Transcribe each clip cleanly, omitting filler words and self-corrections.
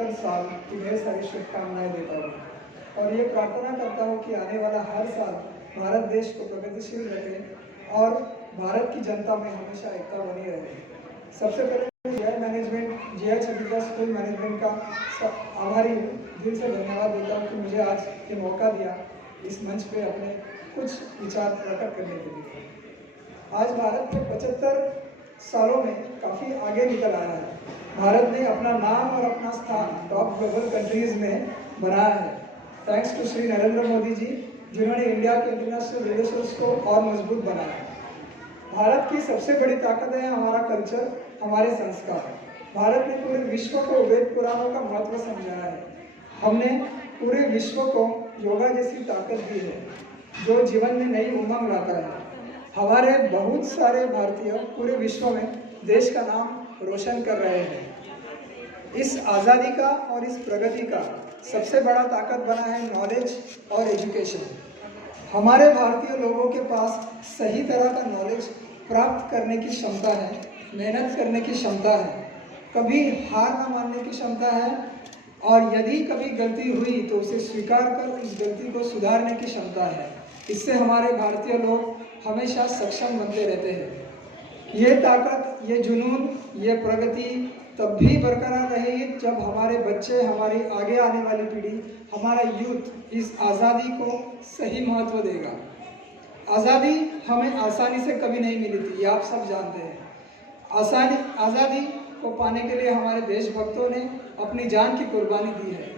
75 साल की ढेर सारी शुभकामनाएं देता हूँ और ये प्रार्थना करता हूँ कि आने वाला हर साल भारत देश को प्रगतिशील रखे और भारत की जनता में हमेशा एकता बनी रहे। सबसे पहले जीआई छत्तीसगढ़ स्कूल मैनेजमेंट का आभारी हूँ, दिल से धन्यवाद देता हूँ कि मुझे आज ये मौका दिया इस मंच पे अपने कुछ विचार प्रकट करने के लिए। आज भारत के 75 सालों में काफ़ी आगे निकल आया है। भारत ने अपना नाम और अपना स्थान टॉप ग्लोबल कंट्रीज में बनाया है, थैंक्स टू श्री नरेंद्र मोदी जी, जिन्होंने इंडिया के इंटरनेशनल रिलेशंस को और मजबूत बनाया। भारत की सबसे बड़ी ताकत है हमारा कल्चर, हमारे संस्कार। भारत ने पूरे विश्व को वेद पुराणों का महत्व समझाया है। हमने पूरे विश्व को योगा जैसी ताकत दी है जो जीवन में नई उमंग लाता है। हमारे बहुत सारे भारतीय पूरे विश्व में देश का नाम रोशन कर रहे हैं। इस आज़ादी का और इस प्रगति का सबसे बड़ा ताकत बना है नॉलेज और एजुकेशन। हमारे भारतीय लोगों के पास सही तरह का नॉलेज प्राप्त करने की क्षमता है, मेहनत करने की क्षमता है, कभी हार ना मानने की क्षमता है और यदि कभी गलती हुई तो उसे स्वीकार कर उस गलती को सुधारने की क्षमता है। इससे हमारे भारतीय लोग हमेशा सक्षम बनते रहते हैं। ये ताकत, ये जुनून, ये प्रगति तब भी बरकरार रहेगी जब हमारे बच्चे, हमारी आगे आने वाली पीढ़ी, हमारा यूथ इस आज़ादी को सही महत्व देगा। आज़ादी हमें आसानी से कभी नहीं मिली थी, ये आप सब जानते हैं। आज़ादी को पाने के लिए हमारे देशभक्तों ने अपनी जान की कुर्बानी दी है,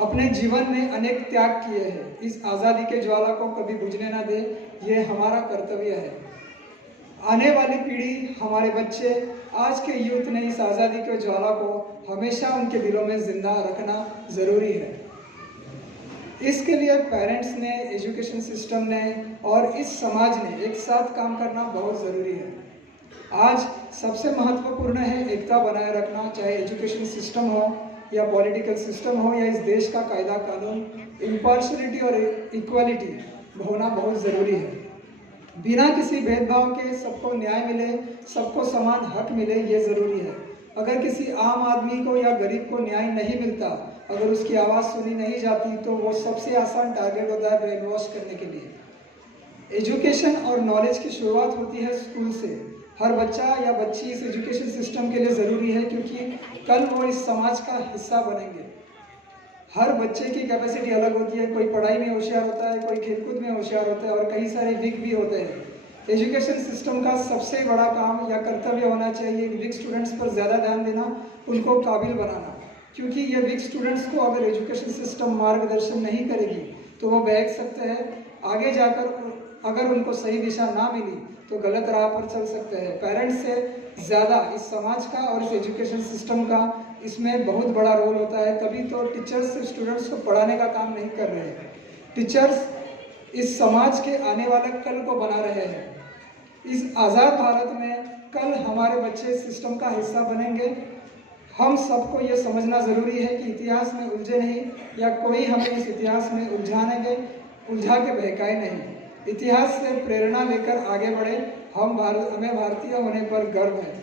अपने जीवन में अनेक त्याग किए हैं। इस आज़ादी के ज्वाला को कभी बुझने ना दे, ये हमारा कर्तव्य है। आने वाली पीढ़ी, हमारे बच्चे, आज के यूथ ने इस आज़ादी के ज्वाला को हमेशा उनके दिलों में जिंदा रखना ज़रूरी है। इसके लिए पेरेंट्स ने, एजुकेशन सिस्टम ने और इस समाज ने एक साथ काम करना बहुत ज़रूरी है। आज सबसे महत्वपूर्ण है एकता बनाए रखना, चाहे एजुकेशन सिस्टम हो या पॉलिटिकल सिस्टम हो या इस देश का कायदा कानून। इम्पार्शलिटी और इक्वालिटी होना बहुत ज़रूरी है। बिना किसी भेदभाव के सबको न्याय मिले, सबको समान हक मिले, ये ज़रूरी है। अगर किसी आम आदमी को या गरीब को न्याय नहीं मिलता, अगर उसकी आवाज़ सुनी नहीं जाती, तो वो सबसे आसान टारगेट होता है ब्रेन वॉश करने के लिए। एजुकेशन और नॉलेज की शुरुआत होती है स्कूल से। हर बच्चा या बच्ची इस एजुकेशन सिस्टम के लिए ज़रूरी है क्योंकि कल वो इस समाज का हिस्सा बनेंगे। हर बच्चे की कैपेसिटी अलग होती है, कोई पढ़ाई में होशियार होता है, कोई खेलकूद में होशियार होता है और कई सारे वीक भी होते हैं। एजुकेशन सिस्टम का सबसे बड़ा काम या कर्तव्य होना चाहिए वीक स्टूडेंट्स पर ज़्यादा ध्यान देना, उनको काबिल बनाना, क्योंकि ये वीक स्टूडेंट्स को अगर एजुकेशन सिस्टम मार्गदर्शन नहीं करेगी तो वो बहक सकते हैं। आगे जाकर अगर उनको सही दिशा ना मिली तो गलत राह पर चल सकते हैं। पेरेंट्स से ज़्यादा इस समाज का और इस एजुकेशन सिस्टम का इसमें बहुत बड़ा रोल होता है। तभी तो टीचर्स सिर्फ स्टूडेंट्स को पढ़ाने का काम नहीं कर रहे हैं, टीचर्स इस समाज के आने वाले कल को बना रहे हैं। इस आज़ाद भारत में कल हमारे बच्चे सिस्टम का हिस्सा बनेंगे। हम सबको ये समझना ज़रूरी है कि इतिहास में उलझे नहीं या कोई हमें इस इतिहास में उलझा के बहकाए नहीं। इतिहास से प्रेरणा लेकर आगे बढ़े। हमें भारतीय होने पर गर्व है।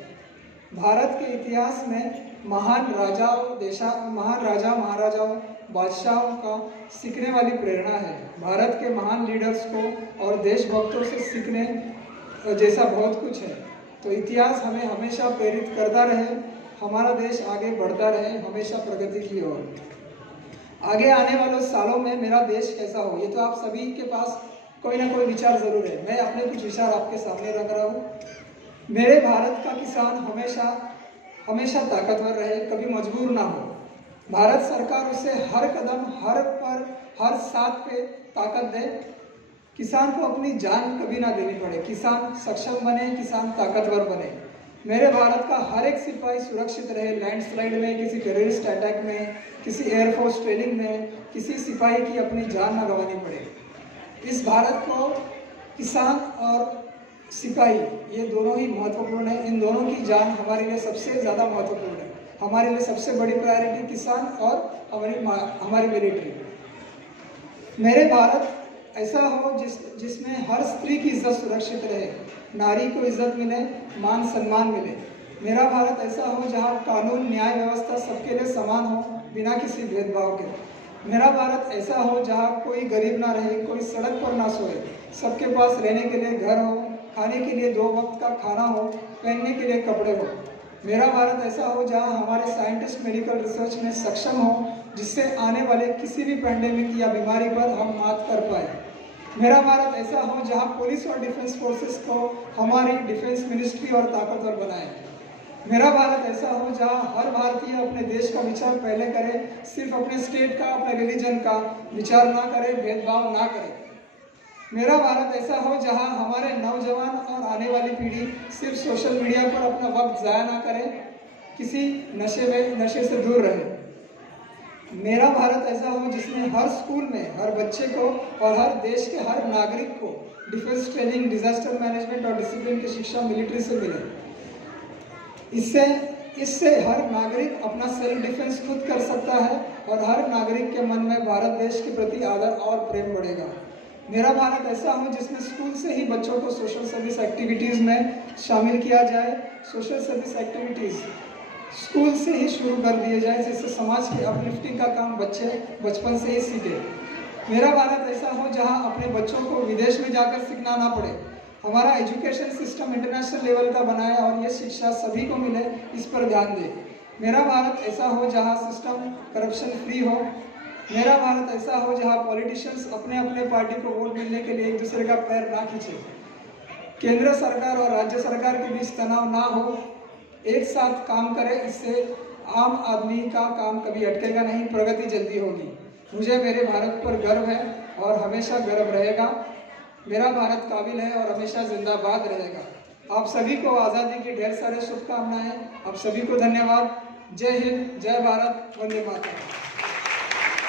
भारत के इतिहास में महान राजा महाराजाओं, बादशाहों का सीखने वाली प्रेरणा है। भारत के महान लीडर्स को और देशभक्तों से सीखने जैसा बहुत कुछ है। तो इतिहास हमें हमेशा प्रेरित करता रहे, हमारा देश आगे बढ़ता रहे, हमेशा प्रगति की ओर। आगे आने वाले सालों में मेरा देश कैसा हो, ये तो आप सभी के पास कोई ना कोई विचार ज़रूर है। मैं अपने कुछ विचार आपके सामने रख रहा हूँ। मेरे भारत का किसान हमेशा ताकतवर रहे, कभी मजबूर ना हो। भारत सरकार उसे हर कदम, हर साथ पे ताकत दे। किसान को अपनी जान कभी ना देनी पड़े, किसान सक्षम बने, किसान ताकतवर बने। मेरे भारत का हर एक सिपाही सुरक्षित रहे, लैंडस्लाइड में, किसी टेररिस्ट अटैक में, किसी एयरफोर्स ट्रेनिंग में किसी सिपाही की अपनी जान ना गंवानी पड़े। इस भारत को किसान और सिपाही ये दोनों ही महत्वपूर्ण है। इन दोनों की जान हमारे लिए सबसे ज़्यादा महत्वपूर्ण है। हमारे लिए सबसे बड़ी प्रायोरिटी किसान और हमारी मिलिट्री। मेरे भारत ऐसा हो जिसमें हर स्त्री की इज्जत सुरक्षित रहे, नारी को इज्जत मिले, मान सम्मान मिले। मेरा भारत ऐसा हो जहाँ कानून न्याय व्यवस्था सबके लिए समान हो, बिना किसी भेदभाव के। मेरा भारत ऐसा हो जहाँ कोई गरीब ना रहे, कोई सड़क पर ना सोए, सबके पास रहने के लिए घर हो, खाने के लिए 2 वक्त का खाना हो, पहनने के लिए कपड़े हो। मेरा भारत ऐसा हो जहाँ हमारे साइंटिस्ट मेडिकल रिसर्च में सक्षम हो, जिससे आने वाले किसी भी पैंडेमिक या बीमारी पर हम मात कर पाए। मेरा भारत ऐसा हो जहाँ पुलिस और डिफेंस फोर्सेस को हमारी डिफेंस मिनिस्ट्री और ताकतवर बनाए। मेरा भारत ऐसा हो जहाँ हर भारतीय अपने देश का विचार पहले करे, सिर्फ अपने स्टेट का, अपने रिलीजन का विचार ना करे, भेदभाव ना करे। मेरा भारत ऐसा हो जहाँ हमारे नौजवान और आने वाली पीढ़ी सिर्फ सोशल मीडिया पर अपना वक्त ज़ाया ना करे, किसी नशे से दूर रहे। मेरा भारत ऐसा हो जिसमें हर स्कूल में हर बच्चे को और हर देश के हर नागरिक को डिफेंस ट्रेनिंग, डिजास्टर मैनेजमेंट और डिसिप्लिन की शिक्षा मिलिट्री से मिले। इससे हर नागरिक अपना सेल्फ डिफेंस खुद कर सकता है और हर नागरिक के मन में भारत देश के प्रति आदर और प्रेम बढ़ेगा। मेरा भारत ऐसा हो जिसमें स्कूल से ही बच्चों को सोशल सर्विस एक्टिविटीज़ में शामिल किया जाए। सोशल सर्विस एक्टिविटीज़ स्कूल से ही शुरू कर दिए जाए, जिससे समाज की अपलिफ्टिंग का काम बच्चे बचपन से ही सीखे। मेरा भारत ऐसा हो जहां अपने बच्चों को विदेश में जाकर सीखना ना पड़े। हमारा एजुकेशन सिस्टम इंटरनेशनल लेवल का बनाए और ये शिक्षा सभी को मिले, इस पर ध्यान दे। मेरा भारत ऐसा हो जहां सिस्टम करप्शन फ्री हो। मेरा भारत ऐसा हो जहां पॉलिटिशियंस अपने अपने पार्टी को वोट मिलने के लिए एक दूसरे का पैर ना खींचे। केंद्र सरकार और राज्य सरकार के बीच तनाव ना हो, एक साथ काम करें। इससे आम आदमी का काम कभी अटकेगा नहीं, प्रगति जल्दी होगी। मुझे मेरे भारत पर गर्व है और हमेशा गर्व रहेगा। मेरा भारत काबिल है और हमेशा जिंदाबाद रहेगा। आप सभी को आज़ादी की ढेर सारे शुभकामनाएं। आप सभी को धन्यवाद। जय हिंद, जय भारत, वंदे मातरम।